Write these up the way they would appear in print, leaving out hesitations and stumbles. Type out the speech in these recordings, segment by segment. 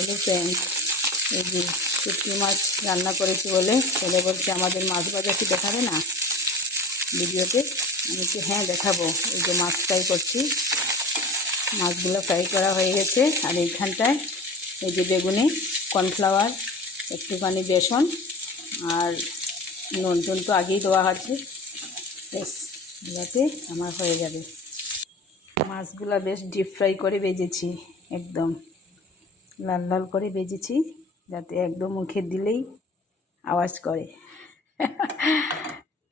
Hello friend, এই যে শুটকি মাছ রান্না করেছি বলে ছেলে বলছে আমাদের মাছ ভাজা কি দেখাবে না ভিডিওতে। আমি তো হ্যাঁ দেখাবো। এই যে মাছ ফ্রাই করছি, মাছগুলো ফ্রাই করা হয়ে গেছে। আর এইখানটায় এই যে বেগুনি, কর্নফ্লাওয়ার, একটুখানি বেসন আর নুন টুন তো আগেই দেওয়া আছে, বেশ এগুলোতে আমার হয়ে যাবে। মাছগুলো বেশ ডিপ ফ্রাই করে ভেজেছি, একদম লাল লাল করে ভেজেছি, যাতে একদম মুখে দিলেই আওয়াজ করে।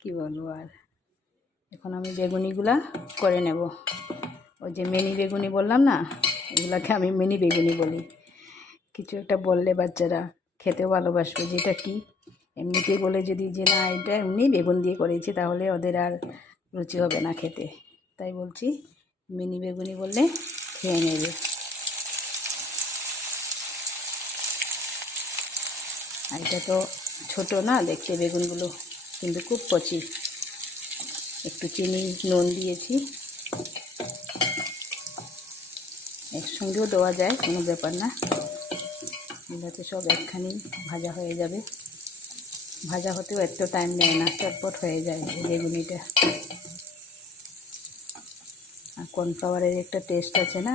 কি বলবো আর। এখন আমি বেগুনিগুলা করে নেব। ওই যে মিনি বেগুনি বললাম না, এগুলাকে আমি মিনি বেগুনি বলি। কিছু একটা বললে বাচ্চারা খেতেও ভালোবাসবে, যেটা কি এমনিতেই বলে যদি যে না এটা এমনি বেগুন দিয়ে করেছি, তাহলে ওদের আর রুচি হবে না খেতে। তাই বলছি মিনি বেগুনি বললে খেয়ে নেবে। আর এটা তো ছোটো না দেখতে বেগুনগুলো, কিন্তু খুব কচি। একটু চিনি নুন দিয়েছি, একসঙ্গেও দেওয়া যায়, কোনো ব্যাপার না। এটাতে সব একখানি ভাজা হয়ে যাবে। ভাজা হতেও একটু টাইম নেয় না, চটপট হয়ে যায় এই বেগুনিটা। আর কর্নফ্লাওয়ারের একটা টেস্ট আছে না।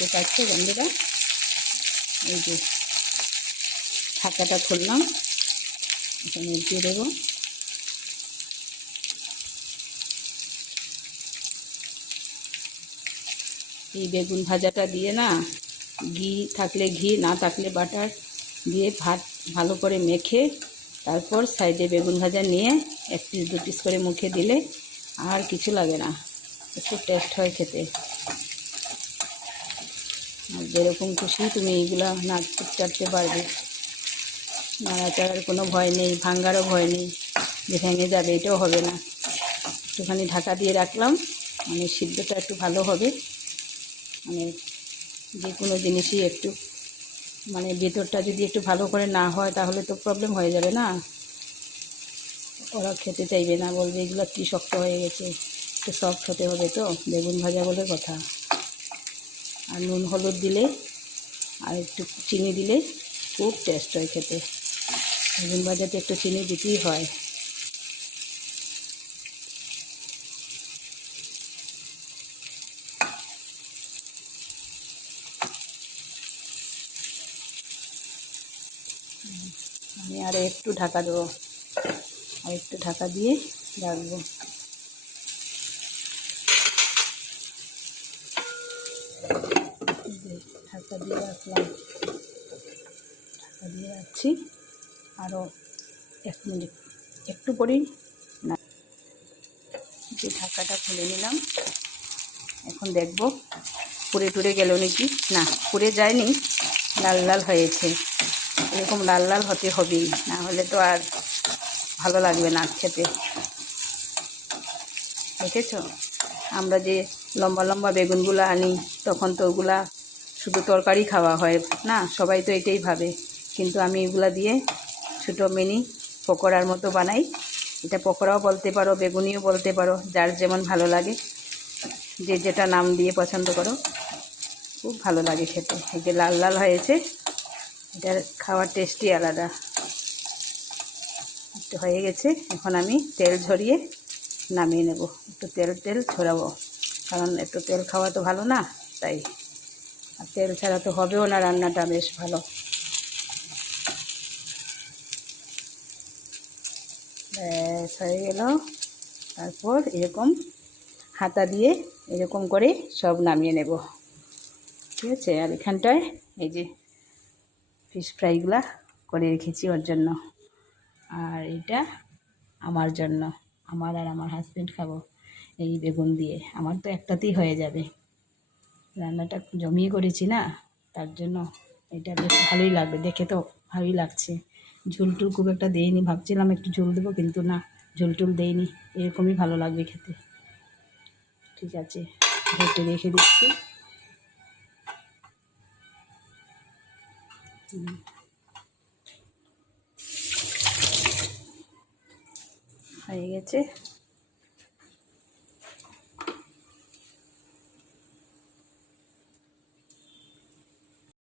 দেখতে পাচ্ছ বন্ধুরা, এই যে ঢাকাটা খুললাম, এখানে দিয়ে দেবো। এই বেগুন ভাজাটা দিয়ে না, ঘি থাকলে ঘি, না থাকলে বাটার দিয়ে ভাত ভালো করে মেখে তারপর সাইডে বেগুন ভাজা নিয়ে এক পিস দু পিস করে মুখে দিলে আর কিছু লাগে না, একটু টেস্ট হয় খেতে। আর যেরকম খুশি তুমি এইগুলা নাড়তে পারবে, নাড়াচাড়ার কোনো ভয় নেই, ভাঙ্গারও ভয় নেই যে ভেঙে যাবে, এটাও হবে না। একটুখানি ঢাকা দিয়ে রাখলাম, মানে সিদ্ধটা একটু ভালো হবে। মানে যে কোনো জিনিসই একটু মানে ভেতরটা যদি একটু ভালো করে না হয় তাহলে তো প্রবলেম হয়ে যাবে না, ওরা খেতে চাইবে না, বলবে এগুলো কী শক্ত হয়ে গেছে। একটু সফট হতে হবে তো, বেগুন ভাজা বলে কথা। আর নুন হলুদ দিলে আর একটু চিনি দিলে খুব টেস্ট হয় খেতে। বেগুন ভাজাতে একটু চিনি দিতেই হয়। আমি আর একটু ঢাকা দেবো, আর একটু ঢাকা দিয়ে রাখবো। ঢাকা দিয়ে রাখলাম, ঢাকা দিয়ে রাখছি আরও 1 মিনিট, একটু পরেই না। যে ঢাকাটা খুলে নিলাম, এখন দেখব পুড়ে টুড়ে গেল নাকি। না, পুড়ে যায়নি, লাল লাল হয়েছে। এরকম লাল লাল হতে হবেই, না হলে তো আর ভালো লাগবে না খেতে। দেখেছ, আমরা যে লম্বা লম্বা বেগুনগুলো আনি তখন তো ওগুলা শুধু তরকারি খাওয়া হয় না, সবাই তো এটাই ভাবে। কিন্তু আমি এগুলা দিয়ে ছোটো মিনি পকোড়ার মতো বানাই। এটা পকোড়াও বলতে পারো, বেগুনিও বলতে পারো, যার যেমন ভালো লাগে, যে যেটা নাম দিয়ে পছন্দ করো। খুব ভালো লাগে খেতে। এই যে লাল লাল হয়েছে, এটার খাওয়ার টেস্টই আলাদা। একটু হয়ে গেছে, এখন আমি তেল ঝরিয়ে নামিয়ে নেব। একটু তেল ছড়াবো, কারণ একটু তেল খাওয়া তো ভালো না, তাই। আর তেল ছাড়া তো হবেও না রান্নাটা বেশ ভালো। ব্যাস হয়ে গেল। তারপর এরকম হাতা দিয়ে এরকম করে সব নামিয়ে নেব, ঠিক আছে। আর এখানটায় এই যে ফিশ ফ্রাইগুলা করে রেখেছি ওর জন্য, আর এটা আমার জন্য, আমার আর আমার হাজব্যান্ড খাবো এই বেগুন দিয়ে। আমার তো একটাতেই হয়ে যাবে, রান্নাটা জমিয়ে করেছি না, তার জন্য এটা বেশ ভালোই লাগবে, দেখে তো ভালোই লাগছে। ঝুলটুল খুব একটা দেইনি, ভাবছিলাম একটু ঝুল দেবো, কিন্তু না, ঝুলটুল দেইনি, এরকমই ভালো লাগবে খেতে। ঠিক আছে, ঢেকে রেখে দিচ্ছি। হয়ে গেছে।